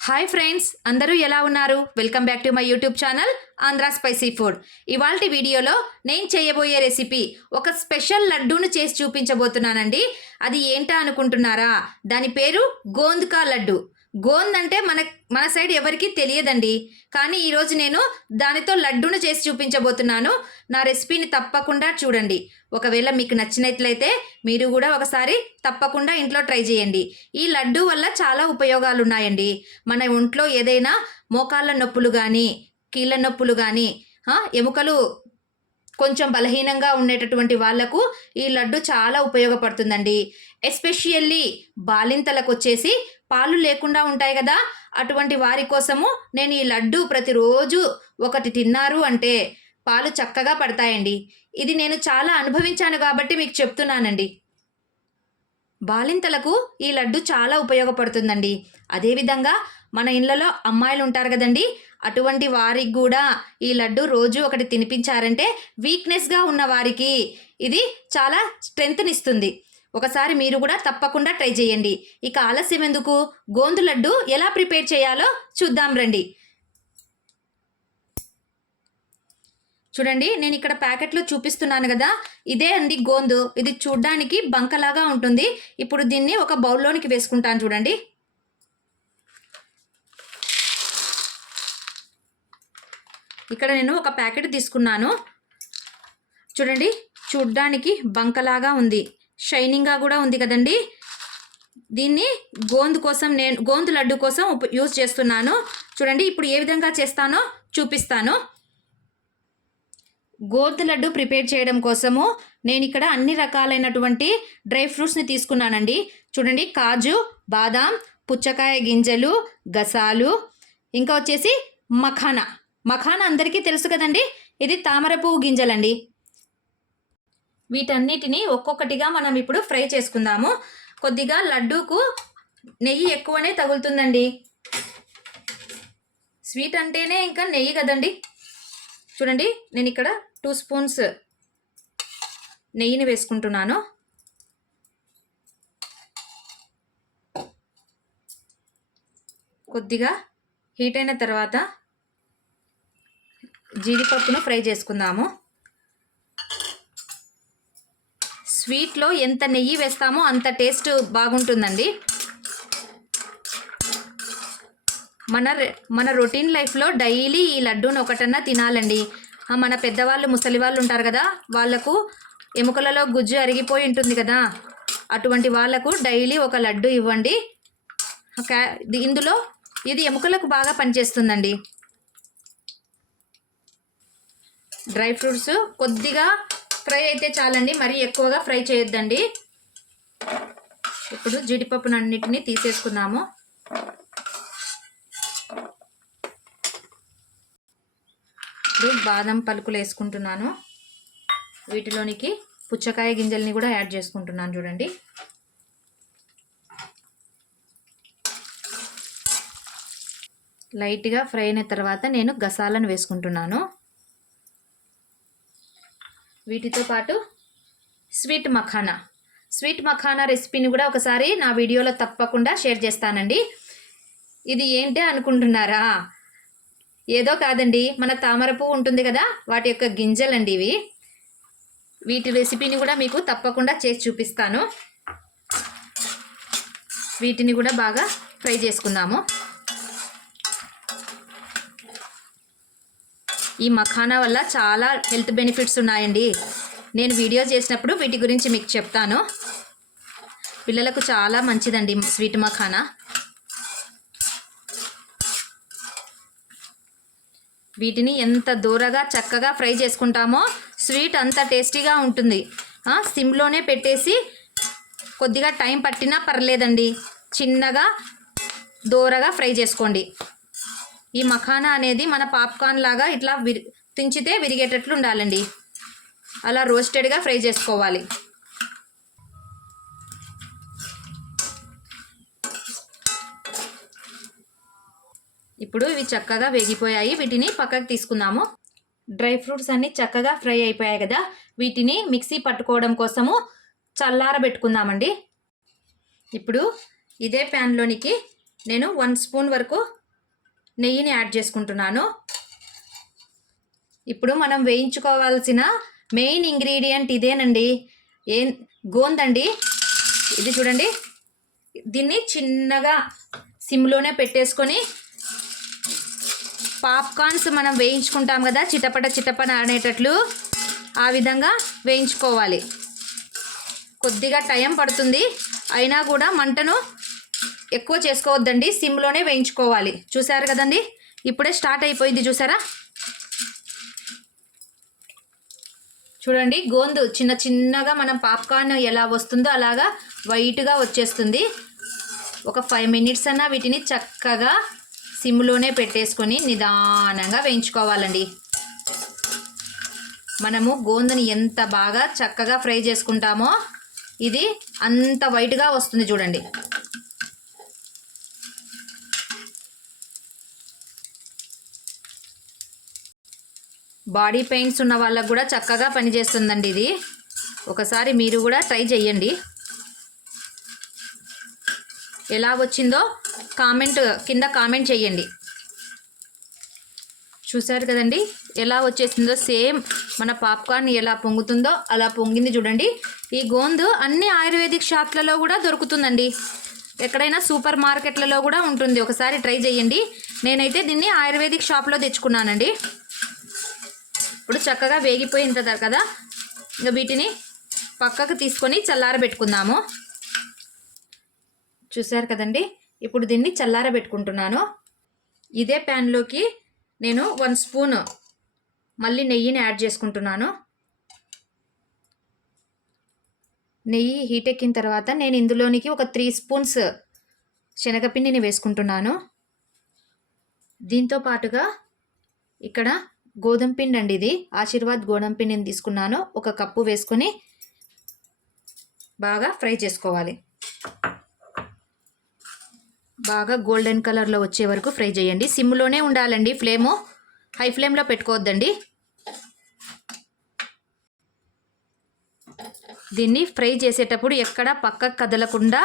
Hi friends, అందరూ ఎలా ఉన్నారు? Welcome back to my YouTube channel Andhra spicy food. ఇవాల్టి వీడియోలో నేను చేయబోయే రెసిపీ ఒక స్పెషల్ లడ్డూను చేసి చూపించబోతున్నానండి. అది ఏంటా అనుకుంటున్నారా? దాని పేరు గోంద్కా లడ్డు. గోంద్ అంటే మన సైడ్ ఎవరికి తెలియదండి, కానీ ఈరోజు నేను దానితో లడ్డూను చేసి చూపించబోతున్నాను. నా రెసిపీని తప్పకుండా చూడండి. ఒకవేళ మీకు నచ్చినట్లయితే మీరు కూడా ఒకసారి తప్పకుండా ఇంట్లో ట్రై చేయండి. ఈ లడ్డు వల్ల చాలా ఉపయోగాలు ఉన్నాయండి. మన ఒంట్లో ఏదైనా మోకాళ్ళ నొప్పులు కానీ, కీళ్ళ నొప్పులు కానీ, ఎముకలు కొంచెం బలహీనంగా ఉండేటటువంటి వాళ్లకు ఈ లడ్డు చాలా ఉపయోగపడుతుందండి. ఎస్పెషల్లీ బాలింతలకు వచ్చేసి పాలు లేకుండా ఉంటాయి కదా, అటువంటి వారి కోసము నేను ఈ లడ్డు ప్రతిరోజు ఒకటి తిన్నారు అంటే పాలు చక్కగా పడతాయండి. ఇది నేను చాలా అనుభవించాను కాబట్టి మీకు చెప్తున్నానండి. బాలింతలకు ఈ లడ్డు చాలా ఉపయోగపడుతుందండి. అదేవిధంగా మన ఇళ్ళలో అమ్మాయిలు ఉంటారు కదండి, అటువంటి వారికి కూడా ఈ లడ్డు రోజు ఒకటి తినిపించారంటే వీక్నెస్గా ఉన్న వారికి ఇది చాలా స్ట్రెంగ్త్నిస్తుంది. ఒకసారి మీరు కూడా తప్పకుండా ట్రై చేయండి. ఇక ఆలస్యం ఎందుకు, గోందు లడ్డు ఎలా ప్రిపేర్ చేయాలో చూద్దాం రండి. చూడండి, నేను ఇక్కడ ప్యాకెట్లో చూపిస్తున్నాను కదా, ఇదే అండి గోందు. ఇది చూడ్డానికి బంకలాగా ఉంటుంది. ఇప్పుడు దీన్ని ఒక బౌల్లోనికి వేసుకుంటాను. చూడండి, ఇక్కడ నేను ఒక ప్యాకెట్ తీసుకున్నాను. చూడండి, చూడ్డానికి బంకలాగా ఉంది, షైనింగ్గా కూడా ఉంది కదండి. దీన్ని గోందు లడ్డు కోసం యూజ్ చేస్తున్నాను. చూడండి, ఇప్పుడు ఏ విధంగా చేస్తానో చూపిస్తాను. గోందు లడ్డు ప్రిపేర్ చేయడం కోసము నేను ఇక్కడ అన్ని రకాలైనటువంటి డ్రై ఫ్రూట్స్ని తీసుకున్నానండి. చూడండి, కాజు, బాదాం, పుచ్చకాయ గింజలు, గసాలు, ఇంకా వచ్చేసి మఖానా. మఖానా అందరికీ తెలుసు కదండి, ఇది తామర పువ్వు గింజలండి. వీటన్నిటిని ఒక్కొక్కటిగా మనం ఇప్పుడు ఫ్రై చేసుకుందాము. కొద్దిగా లడ్డూకు నెయ్యి ఎక్కువనే తగులుతుందండి. స్వీట్ అంటేనే ఇంకా నెయ్యి కదండి. చూడండి, నేను ఇక్కడ 2 స్పూన్స్ నెయ్యిని వేసుకుంటున్నాను. కొద్దిగా హీట్ అయిన తర్వాత జీడిపప్పును ఫ్రై చేసుకుందాము. స్వీట్లో ఎంత నెయ్యి వేస్తామో అంత టేస్ట్ బాగుంటుందండి. మన రొటీన్ లైఫ్లో డైలీ ఈ లడ్డూను ఒకటన్నా తినాలండి. మన పెద్దవాళ్ళు, ముసలి వాళ్ళు ఉంటారు కదా, వాళ్ళకు ఎముకలలో గుజ్జు అరిగిపోయి ఉంటుంది కదా, అటువంటి వాళ్ళకు డైలీ ఒక లడ్డు ఇవ్వండి. ఇందులో ఇది ఎముకలకు బాగా పనిచేస్తుందండి. డ్రై ఫ్రూట్స్ కొద్దిగా ఫ్రై అయితే చాలండి, మరీ ఎక్కువగా ఫ్రై చేయొద్దండి. ఇప్పుడు జీడిపప్పునన్నిటిని తీసేసుకుందాము. ఇప్పుడు బాదం పలుకులు వేసుకుంటున్నాను. వీటిలోనికి పుచ్చకాయ గింజల్ని కూడా యాడ్ చేసుకుంటున్నాను. చూడండి, లైట్గా ఫ్రై అయిన తర్వాత నేను గసాలను వేసుకుంటున్నాను. వీటితో పాటు స్వీట్ మఖానా రెసిపీని కూడా ఒకసారి నా వీడియోలో తప్పకుండా షేర్ చేస్తానండి. ఇది ఏంటి అనుకుంటున్నారా? ఏదో కాదండి, మన తామర పువ్వు ఉంటుంది కదా, వాటి యొక్క గింజలండి ఇవి. వీటి రెసిపీని కూడా మీకు తప్పకుండా చేసి చూపిస్తాను. వీటిని కూడా బాగా ఫ్రై చేసుకుందాము. ఈ మఖానా వల్ల చాలా హెల్త్ బెనిఫిట్స్ ఉన్నాయండి. నేను వీడియో చేసినప్పుడు వీటి గురించి మీకు చెప్తాను. పిల్లలకు చాలా మంచిదండి స్వీట్ మఖానా. వీటిని ఎంత దూరగా చక్కగా ఫ్రై చేసుకుంటామో స్వీట్ అంత టేస్టీగా ఉంటుంది. సిమ్లోనే పెట్టేసి కొద్దిగా టైం పట్టినా పర్లేదండి, చిన్నగా దూరగా ఫ్రై చేసుకోండి. ఈ మఖానా అనేది మన పాప్కార్న్ లాగా ఇట్లా తుంచితే విరిగేటట్లు ఉండాలండి. అలా రోస్టెడ్గా ఫ్రై చేసుకోవాలి. ఇప్పుడు ఇవి చక్కగా వేగిపోయాయి. వీటిని పక్కకు తీసుకుందాము. డ్రై ఫ్రూట్స్ అన్నీ చక్కగా ఫ్రై అయిపోయాయి కదా, వీటిని మిక్సీ పట్టుకోవడం కోసము చల్లారబెట్టుకుందామండి. ఇప్పుడు ఇదే ప్యాన్లోనికి నేను 1 స్పూన్ వరకు నెయ్యిని యాడ్ చేసుకుంటున్నాను. ఇప్పుడు మనం వేయించుకోవాల్సిన మెయిన్ ఇంగ్రీడియంట్ ఇదేనండి, గోందండి. ఇది చూడండి, దీన్ని చిన్నగా సిమ్లోనే పెట్టేసుకొని పాప్కార్న్స్ మనం వేయించుకుంటాం కదా, చిటపట చిటపట అనేటట్లు ఆ విధంగా వేయించుకోవాలి. కొద్దిగా టైం పడుతుంది, అయినా కూడా మంటను ఎక్కువ చేసుకోవద్దండి, సిమ్లోనే వేయించుకోవాలి. చూసారు కదండి, ఇప్పుడే స్టార్ట్ అయిపోయింది చూసారా. చూడండి, గోందు చిన్న చిన్నగా మనం పాప్కార్న్ ఎలా వస్తుందో అలాగా వైట్గా వచ్చేస్తుంది. ఒక 5 మినిట్స్ అన్నా వీటిని చక్కగా సిమ్లోనే పెట్టేసుకొని నిదానంగా వేయించుకోవాలండి. మనము గోందుని ఎంత బాగా చక్కగా ఫ్రై చేసుకుంటామో ఇది అంత వైట్గా వస్తుంది చూడండి. బాడీ పెయిన్స్ ఉన్న వాళ్ళకు కూడా చక్కగా పనిచేస్తుందండి ఇది. ఒకసారి మీరు కూడా ట్రై చేయండి. ఎలా వచ్చిందో కింద కామెంట్ చేయండి. చూసారు కదండి ఎలా వచ్చేసిందో, సేమ్ మన పాప్కార్న్ ఎలా పొంగుతుందో అలా పొంగింది చూడండి. ఈ గోందు అన్ని ఆయుర్వేదిక్ షాప్లలో కూడా దొరుకుతుందండి, ఎక్కడైనా సూపర్ మార్కెట్లలో కూడా ఉంటుంది. ఒకసారి ట్రై చేయండి. నేనైతే దీన్ని ఆయుర్వేదిక్ షాప్లో తెచ్చుకున్నానండి. ఇప్పుడు చక్కగా వేగిపోయింది కదా, ఇంకా వీటిని పక్కకు తీసుకొని చల్లారబెట్టుకుందాము. చూసారు కదండి, ఇప్పుడు దీన్ని చల్లారబెట్టుకుంటున్నాను. ఇదే ప్యాన్లోకి నేను 1 స్పూన్ మళ్ళీ నెయ్యిని యాడ్ చేసుకుంటున్నాను. నెయ్యి హీట్ ఎక్కిన తర్వాత నేను ఇందులోనికి ఒక 3 స్పూన్స్ శనగపిండిని వేసుకుంటున్నాను. దీంతో పాటుగా ఇక్కడ గోధుమ పిండి అండి, ఇది ఆశీర్వాద్ గోధుమ పిండిని తీసుకున్నాను. 1 కప్పు వేసుకొని బాగా ఫ్రై చేసుకోవాలి. బాగా గోల్డెన్ కలర్లో వచ్చే వరకు ఫ్రై చేయండి. సిమ్లోనే ఉండాలండి, ఫ్లేము హై ఫ్లేమ్లో పెట్టుకోవద్దండి. దీన్ని ఫ్రై చేసేటప్పుడు ఎక్కడ పక్కకు కదలకుండా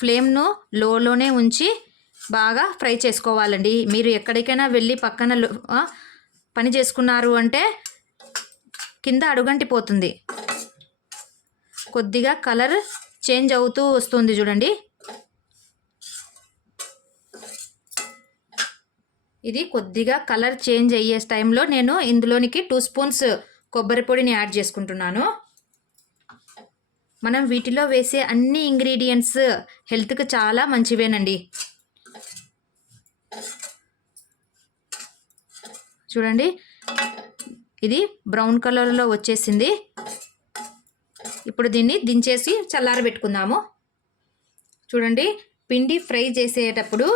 ఫ్లేమ్ను లోనే ఉంచి బాగా ఫ్రై చేసుకోవాలండి. మీరు ఎక్కడికైనా వెళ్ళి పక్కన పని చేసుకున్నారు అంటే కింద అడుగంటిపోతుంది. కొద్దిగా కలర్ చేంజ్ అవుతూ వస్తుంది చూడండి. ఇది కొద్దిగా కలర్ చేంజ్ అయ్యే టైంలో నేను ఇందులోనికి 2 స్పూన్స్ కొబ్బరి పొడిని యాడ్ చేసుకుంటున్నాను. మనం వీటిలో వేసే అన్ని ఇంగ్రీడియంట్స్ హెల్త్కి చాలా మంచివేనండి. చూడండి, ఇది బ్రౌన్ కలర్లో వచ్చేసింది. ఇప్పుడు దీన్ని దించేసి చల్లారబెట్టుకుందాము. చూడండి, పిండి ఫ్రై చేసేటప్పుడు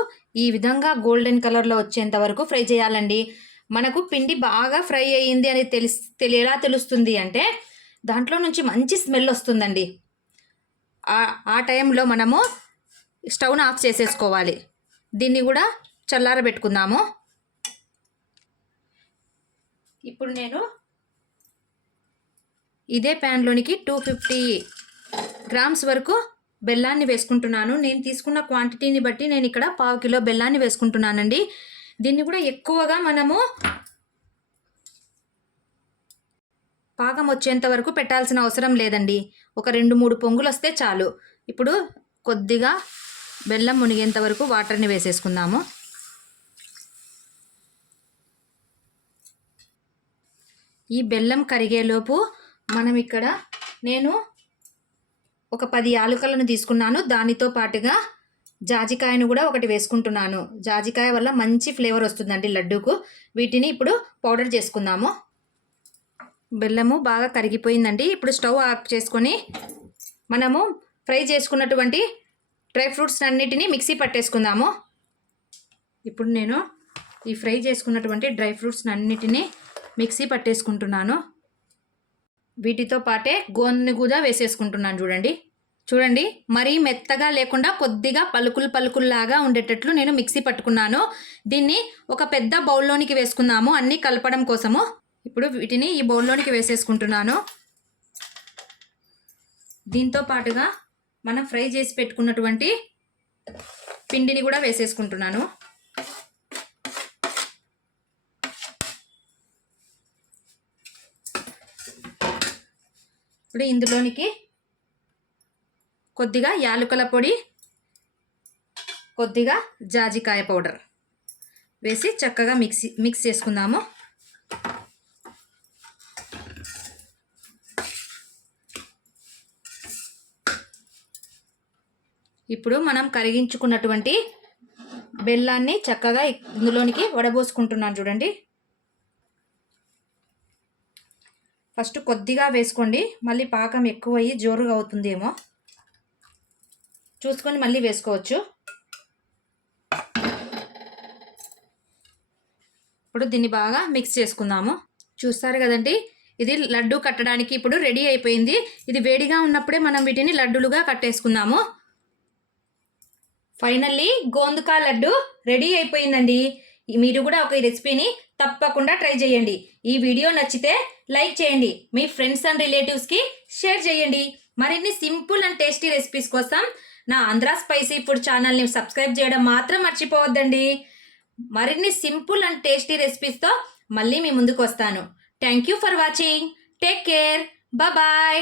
ఈ విధంగా గోల్డెన్ కలర్లో వచ్చేంత వరకు ఫ్రై చేయాలండి. మనకు పిండి బాగా ఫ్రై అయ్యింది అని ఎలా తెలుస్తుంది అంటే దాంట్లో నుంచి మంచి స్మెల్ వస్తుందండి. ఆ టైంలో మనము స్టవ్ను ఆఫ్ చేసేసుకోవాలి. దీన్ని కూడా చల్లారబెట్టుకుందాము. ఇప్పుడు నేను ఇదే ప్యాన్లోనికి 250 గ్రామ్స్ వరకు బెల్లాన్ని వేసుకుంటున్నాను. నేను తీసుకున్న క్వాంటిటీని బట్టి నేను ఇక్కడ 1/2 కిలో బెల్లాన్ని వేసుకుంటున్నానండి. దీన్ని కూడా ఎక్కువగా మనము పాకం వచ్చేంత వరకు పెట్టాల్సిన అవసరం లేదండి. ఒక 2-3 పొంగులు వస్తే చాలు. ఇప్పుడు కొద్దిగా బెల్లం మునిగేంత వరకు వాటర్ని వేసేసుకుందాము. ఈ బెల్లం కరిగేలోపు మనం ఇక్కడ నేను ఒక 10 యాలకులను తీసుకున్నాను. దానితో పాటుగా జాజికాయను కూడా ఒకటి వేసుకుంటున్నాను. జాజికాయ వల్ల మంచి ఫ్లేవర్ వస్తుందండి లడ్డూకు. వీటిని ఇప్పుడు పౌడర్ చేసుకుందాము. బెల్లము బాగా కరిగిపోయిందండి. ఇప్పుడు స్టవ్ ఆఫ్ చేసుకొని మనము ఫ్రై చేసుకున్నటువంటి డ్రై ఫ్రూట్స్ అన్నిటినీ మిక్సీ పట్టేసుకుందాము. ఇప్పుడు నేను ఈ ఫ్రై చేసుకున్నటువంటి డ్రై ఫ్రూట్స్ అన్నిటినీ మిక్సీ పట్టేసుకుంటున్నాను. వీటితో పాటే గోందుని కూడా వేసేసుకుంటున్నాను. చూడండి, మరీ మెత్తగా లేకుండా కొద్దిగా పలుకుల్లాగా ఉండేటట్లు నేను మిక్సీ పట్టుకున్నాను. దీన్ని ఒక పెద్ద బౌల్లోనికి వేసుకుందాము అన్నీ కలపడం కోసము. ఇప్పుడు వీటిని ఈ బౌల్లోనికి వేసేసుకుంటున్నాను. దీంతో పాటుగా మనం ఫ్రై చేసి పెట్టుకున్నటువంటి పిండిని కూడా వేసేసుకుంటున్నాను. ఇప్పుడు ఇందులోనికి కొద్దిగా యాలకుల పొడి, కొద్దిగా జాజికాయ పౌడర్ వేసి చక్కగా మిక్స్ చేసుకుందాము. ఇప్పుడు మనం కరిగించుకున్నటువంటి బెల్లాన్ని చక్కగా ఇందులోనికి వడబోసుకుంటున్నాను. చూడండి, ఫస్ట్ కొద్దిగా వేసుకోండి, మళ్ళీ పాకం ఎక్కువయ్యి జోరుగా అవుతుందేమో చూసుకొని మళ్ళీ వేసుకోవచ్చు. ఇప్పుడు దీన్ని బాగా మిక్స్ చేసుకుందాము. చూస్తారు కదండి, ఇది లడ్డు కట్టడానికి ఇప్పుడు రెడీ అయిపోయింది. ఇది వేడిగా ఉన్నప్పుడే మనం వీటిని లడ్డులుగా కట్టేసుకుందాము. ఫైనల్లీ గోందుకా లడ్డు రెడీ అయిపోయిందండి. మీరు కూడా ఒక రెసిపీని తప్పకుండా ట్రై చేయండి. ఈ వీడియో నచ్చితే లైక్ చేయండి, మీ ఫ్రెండ్స్ అండ్ రిలేటివ్స్కి షేర్ చేయండి. మరిన్ని సింపుల్ అండ్ టేస్టీ రెసిపీస్ కోసం నా ఆంధ్రా స్పైసీ ఫుడ్ ఛానల్ని సబ్స్క్రైబ్ చేయడం మాత్రం మర్చిపోవద్దండి. మరిన్ని సింపుల్ అండ్ టేస్టీ రెసిపీస్తో మళ్ళీ మీ ముందుకు వస్తాను. Thank you for watching. Take care. Bye.